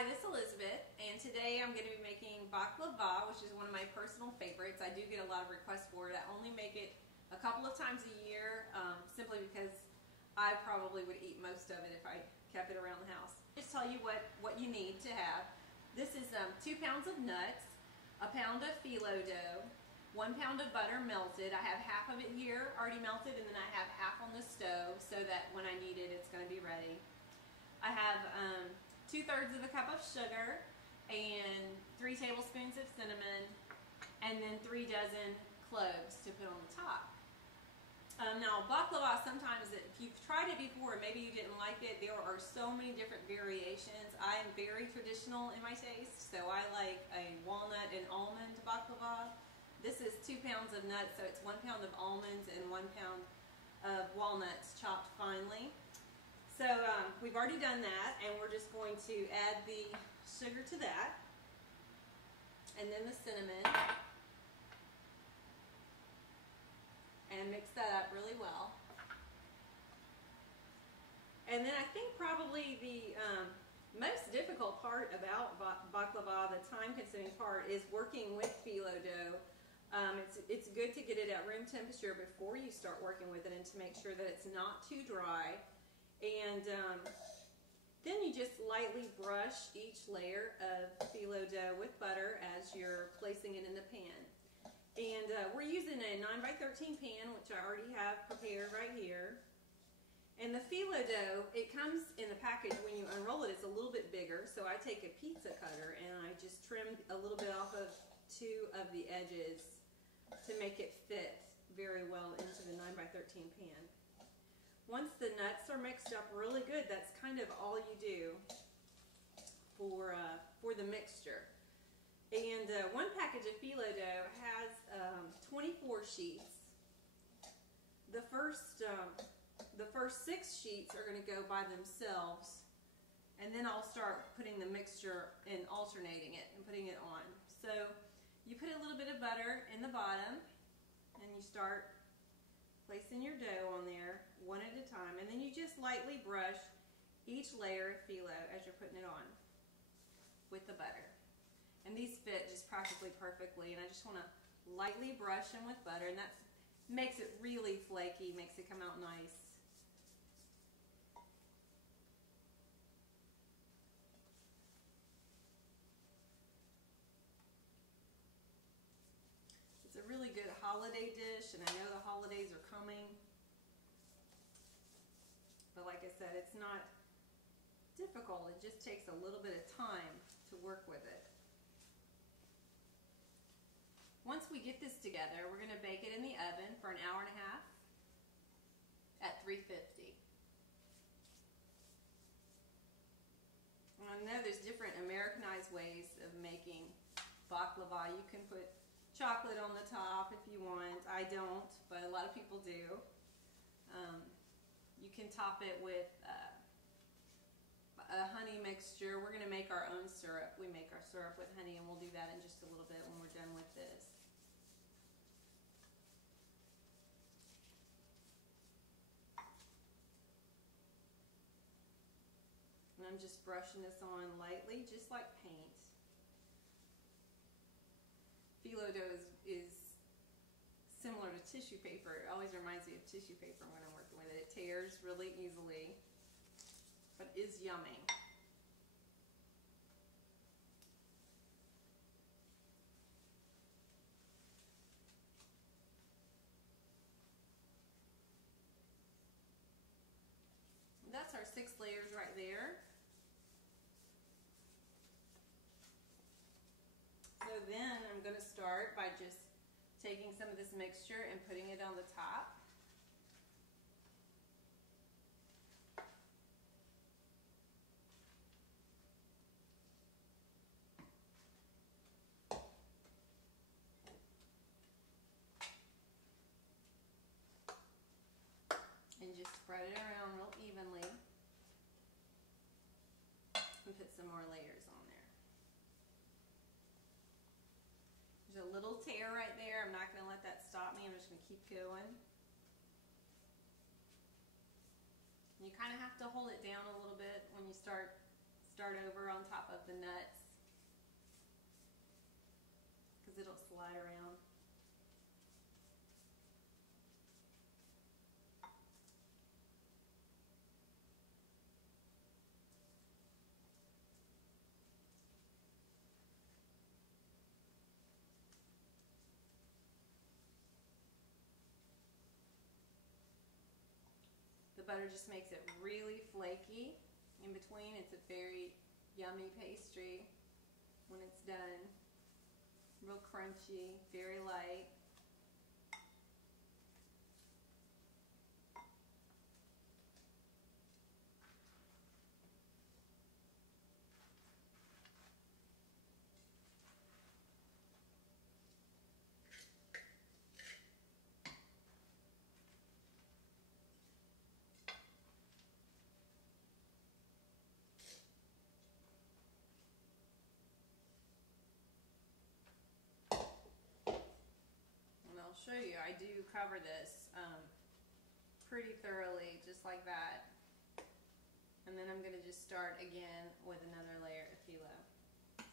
Hi, this is Elizabeth, and today I'm going to be making baklava, which is one of my personal favorites. I do get a lot of requests for it. I only make it a couple of times a year, simply because I probably would eat most of it if I kept it around the house. Just tell you what you need to have. This is 2 pounds of nuts, a pound of filo dough, 1 pound of butter melted. I have half of it here already melted, and then I have half on the stove so that when I need it, it's going to be ready. I have 2/3 of a cup of sugar and 3 tablespoons of cinnamon, and then 3 dozen cloves to put on the top. Now baklava, sometimes if you've tried it before and maybe you didn't like it, there are so many different variations. I am very traditional in my taste, so I like a walnut and almond baklava. This is 2 pounds of nuts, so it's 1 pound of almonds and 1 pound of walnuts chopped finely. So we've already done that, and we're just going to add the sugar to that, and then the cinnamon, and mix that up really well. And then I think probably the most difficult part about baklava, the time-consuming part, is working with filo dough. It's good to get it at room temperature before you start working with it, and to make sure that it's not too dry. And then you just lightly brush each layer of filo dough with butter as you're placing it in the pan. And we're using a 9x13 pan, which I already have prepared right here. And the filo dough, it comes in the package. When you unroll it, it's a little bit bigger. So I take a pizza cutter and I just trim a little bit off of 2 of the edges to make it fit very well into the 9x13 pan. Once the nuts are mixed up really good, that's kind of all you do for the mixture. And 1 package of filo dough has 24 sheets. The first 6 sheets are going to go by themselves, and then I'll start putting the mixture and alternating it and putting it on. So you put a little bit of butter in the bottom, and you start placing your dough on there one at a time, and then you just lightly brush each layer of filo as you're putting it on with the butter. And these fit just practically perfectly, and I just want to lightly brush them with butter, and that makes it really flaky, makes it come out nice. It's a really good holiday dish, and I know the holidays are coming. But like I said, it's not difficult. It just takes a little bit of time to work with it. Once we get this together, we're going to bake it in the oven for 1.5 hours at 350. And I know there's different Americanized ways of making baklava. You can put chocolate on the top if you want. I don't, but a lot of people do. You can top it with a honey mixture. We're going to make our own syrup. We make our syrup with honey, and we'll do that in just a little bit when we're done with this. And I'm just brushing this on lightly, just like paint. Filo dough is similar to tissue paper. It always reminds me of tissue paper when I'm working with it. It tears really easily, but is yummy. That's our 6 layers right there. So then I'm going to start by just taking some of this mixture and putting it on the top. And just spread it around real evenly. And put some more layers on there. There's a little tear right there. I'm not going to let that stop me. I'm just going to keep going. You kind of have to hold it down a little bit when you start start over on top of the nuts because it'll slide around. The butter just makes it really flaky in between. It's a very yummy pastry when it's done. Real crunchy, very light. I'll show you. I do cover this pretty thoroughly, just like that. And then I'm going to just start again with another layer of filo.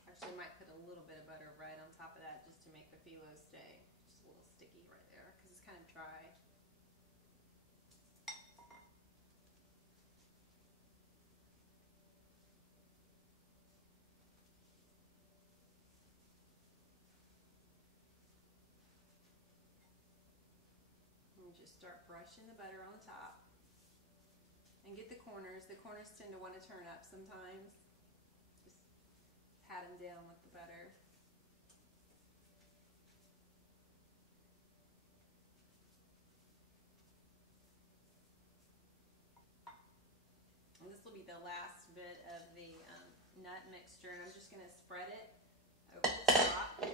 Actually, I might put a little bit of butter right on top of that just to make the filo stay just a little sticky right there because it's kind of dry. Just start brushing the butter on the top and get the corners. The corners tend to want to turn up sometimes. Just pat them down with the butter. And this will be the last bit of the nut mixture, and I'm just going to spread it over the top.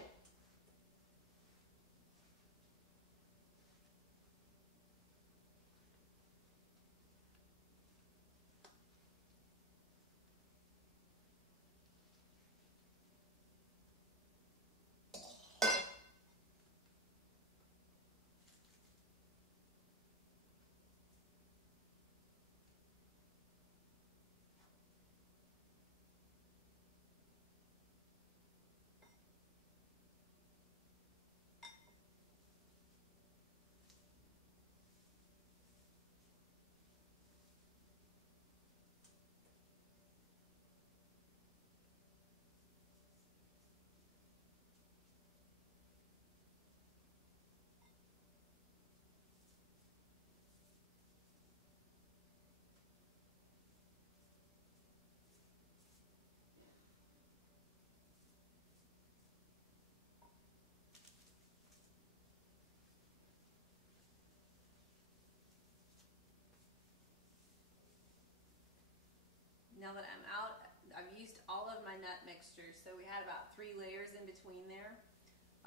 Now that I'm out, I've used all of my nut mixtures, so we had about 3 layers in between there.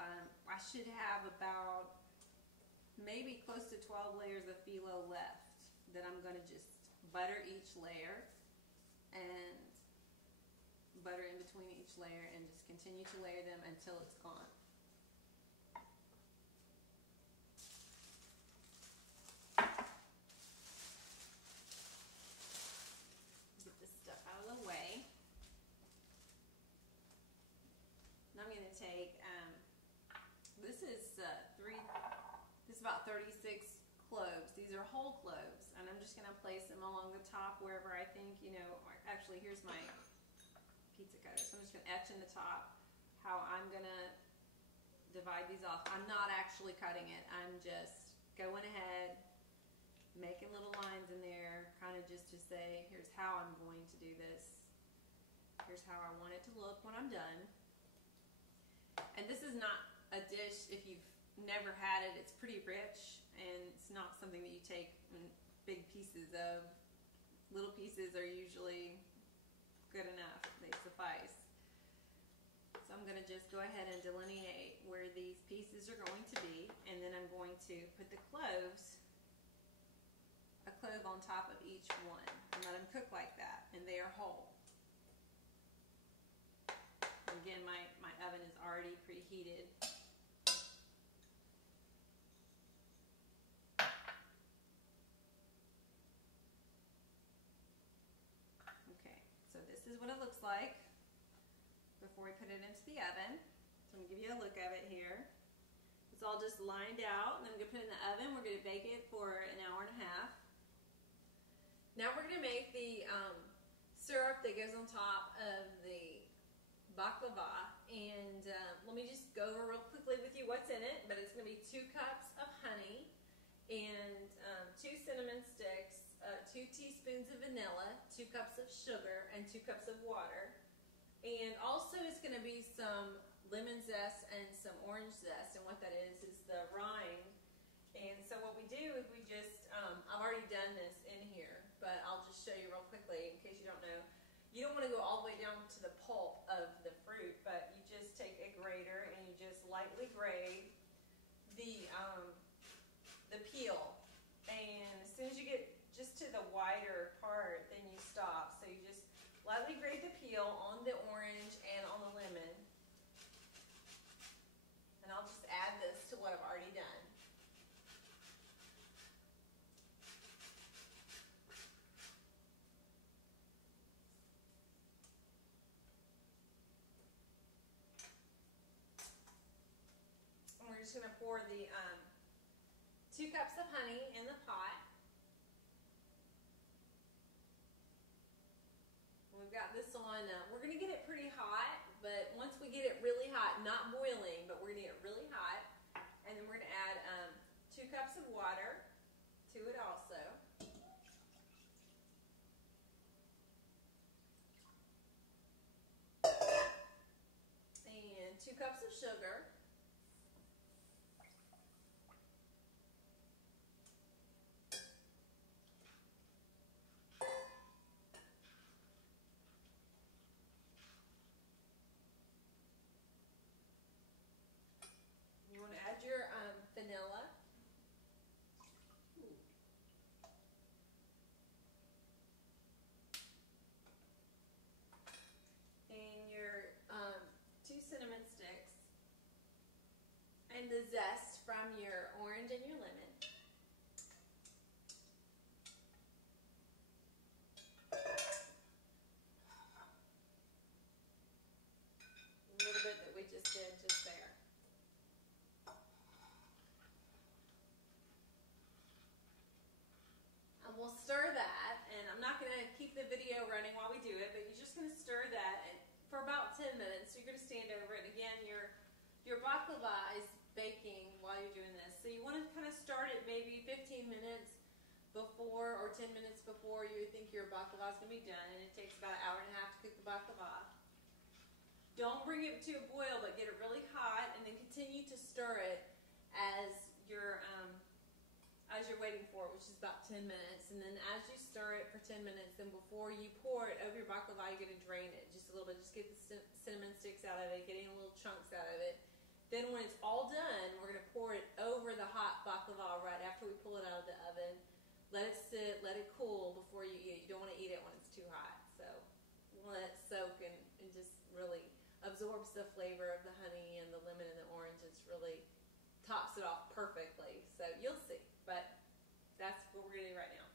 I should have about maybe close to 12 layers of filo left that I'm going to just butter each layer and butter in between each layer and just continue to layer them until it's gone. Take this is about 36 cloves. These are whole cloves, and I'm just going to place them along the top wherever I think, you know. Actually, here's my pizza cutter, so I'm just going to etch in the top how I'm going to divide these off. I'm not actually cutting it. I'm just going ahead, making little lines in there, kind of just to say, here's how I'm going to do this. Here's how I want it to look when I'm done. And this is not a dish, if you've never had it, it's pretty rich, and it's not something that you take in big pieces of. Little pieces are usually good enough, they suffice. So I'm going to just go ahead and delineate where these pieces are going to be, and then I'm going to put the cloves, a clove on top of each one, and let them cook like that, and they are whole. Again, my oven is already preheated. Okay, so this is is what it looks like before we put it into the oven. So I'm going to give you a look of it here. It's all just lined out, and then I'm going to put it in the oven. We're going to bake it for an hour and a half. Now we're going to make the syrup that goes on top of the baklava, and let me just go over real quickly with you what's in it. But it's going to be 2 cups of honey and 2 cinnamon sticks, 2 teaspoons of vanilla, 2 cups of sugar, and 2 cups of water. And also it's going to be some lemon zest and some orange zest, and what that is the rind. And so what we do is we just, I've already done this in here, but I'll just show you real quickly in case you don't know. You don't want to go all the way down to the pulp of the fruit, but you just take a grater and you just lightly grate the peel. And as soon as you get just to the wider part, then you stop. So you just lightly grate the peel on the orange and on the lemon. And I'll just add this to what I've already done. And we're just going to pour the 2 cups of honey in the pot. We've got this on, we're going to get it pretty hot, but once we get it really hot, not boiling, but we're going to get it really hot, and then we're going to add 2 cups of water to it also. And 2 cups of sugar. You want to add your vanilla. And your 2 cinnamon sticks. And the zest from your orange and your lemon. A little bit that we just did just there. And we'll stir that, and I'm not going to keep the video running while we do it, but you're just going to stir that for about 10 minutes. So you're going to stand over it. Again, your baklava is baking while you're doing this. So you want to kind of start it maybe 15 minutes before or 10 minutes before you think your baklava is going to be done, and it takes about an hour and a half to cook the baklava. Don't bring it to a boil, but get it really hot, and then continue to stir it as you're waiting for it, which is about 10 minutes. And then as you stir it for 10 minutes, then before you pour it over your baklava, you're going to drain it just a little bit. Just get the cinnamon sticks out of it, get any little chunks out of it. Then when it's all done, we're going to pour it over the hot baklava right after we pull it out of the oven. Let it sit, let it cool before you eat it. You don't want to eat it when it's too hot. So let it soak and just really absorbs the flavor of the honey and the lemon and the orange. It's really tops it off perfectly. So you'll see, but that's what we're going to do right now.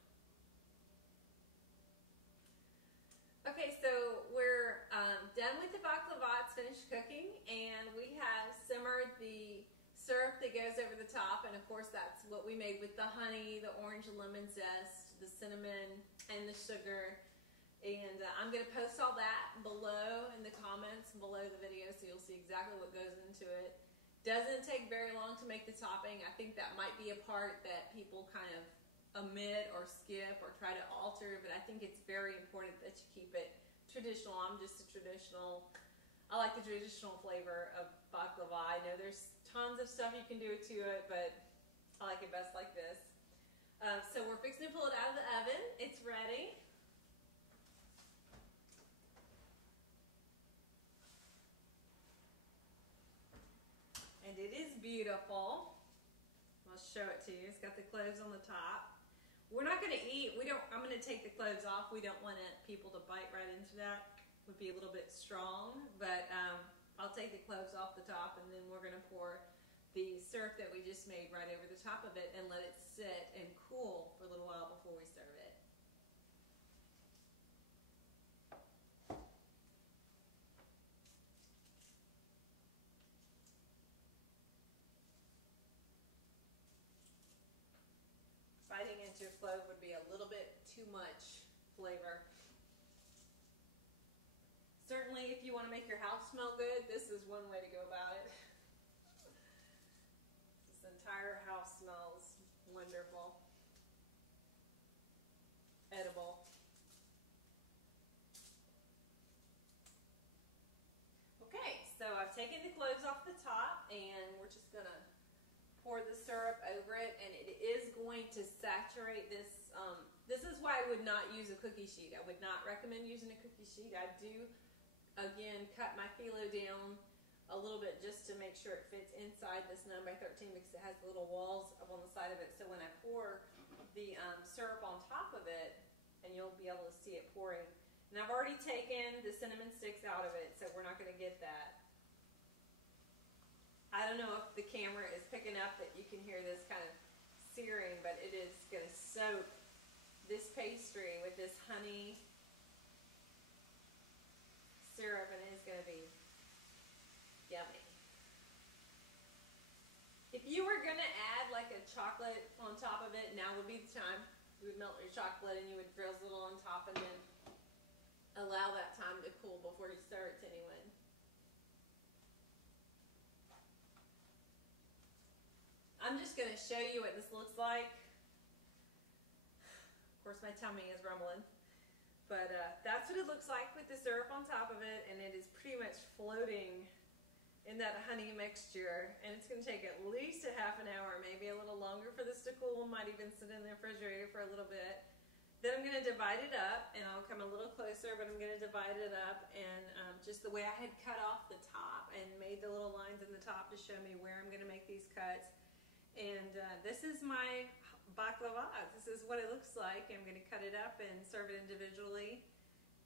Okay, so we're done with the baklava. It's finished cooking, and we have simmered the syrup that goes over the top, and of course that's what we made with the honey, the orange and lemon zest, the cinnamon, and the sugar. And I'm going to post all that below in the comments below the video, so you'll see exactly what goes into it. Doesn't take very long to make the topping. I think that might be a part that people kind of omit or skip or try to alter, but I think it's very important that you keep it traditional. I'm just a traditional, I like the traditional flavor of baklava. I know there's tons of stuff you can do to it, but I like it best like this. So we're fixing to pull it out of the oven. It's ready. And it is beautiful. I'll show it to you. It's got the cloves on the top. We're not going to eat. I'm going to take the cloves off. We don't want people to bite right into that. It would be a little bit strong, but I'll take the cloves off the top, and then we're going to pour the syrup that we just made right over the top of it and let it sit and cool for a little while before we serve it. into a clove would be a little bit too much flavor. Certainly, if you want to make your house smell good, this is one way to go about it. This entire house smells wonderful. Edible. Okay, so I've taken the cloves off the top, and we're just going to pour the syrup over it, and it is going to saturate this. This is why I would not use a cookie sheet. I would not recommend using a cookie sheet. I do, again, cut my filo down a little bit just to make sure it fits inside this 9x13 because it has the little walls up on the side of it. So when I pour the syrup on top of it, and you'll be able to see it pouring. And I've already taken the cinnamon sticks out of it, so we're not going to get that. I don't know if the camera is picking up that you can hear this kind of searing, but it is going to soak this pastry with this honey syrup, and it is going to be yummy. If you were going to add like a chocolate on top of it, now would be the time. You would melt your chocolate and you would drizzle on top and then allow that time to cool before you serve it to anyone. I'm just going to show you what this looks like. Of course, my tummy is rumbling. But that's what it looks like with the syrup on top of it, and it is pretty much floating in that honey mixture. And it's going to take at least a half an hour, maybe a little longer for this to cool. Might even sit in the refrigerator for a little bit. Then I'm going to divide it up, and I'll come a little closer, but I'm going to divide it up, and just the way I had cut off the top and made the little lines in the top to show me where I'm going to make these cuts. And this is my baklava. This is what it looks like. I'm going to cut it up and serve it individually.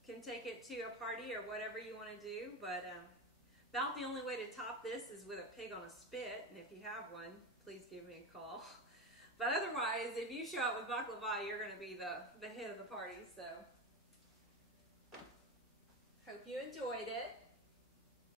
You can take it to a party or whatever you want to do, but about the only way to top this is with a pig on a spit, and if you have one, please give me a call. But otherwise, if you show up with baklava, you're going to be the hit of the party. So, hope you enjoyed it.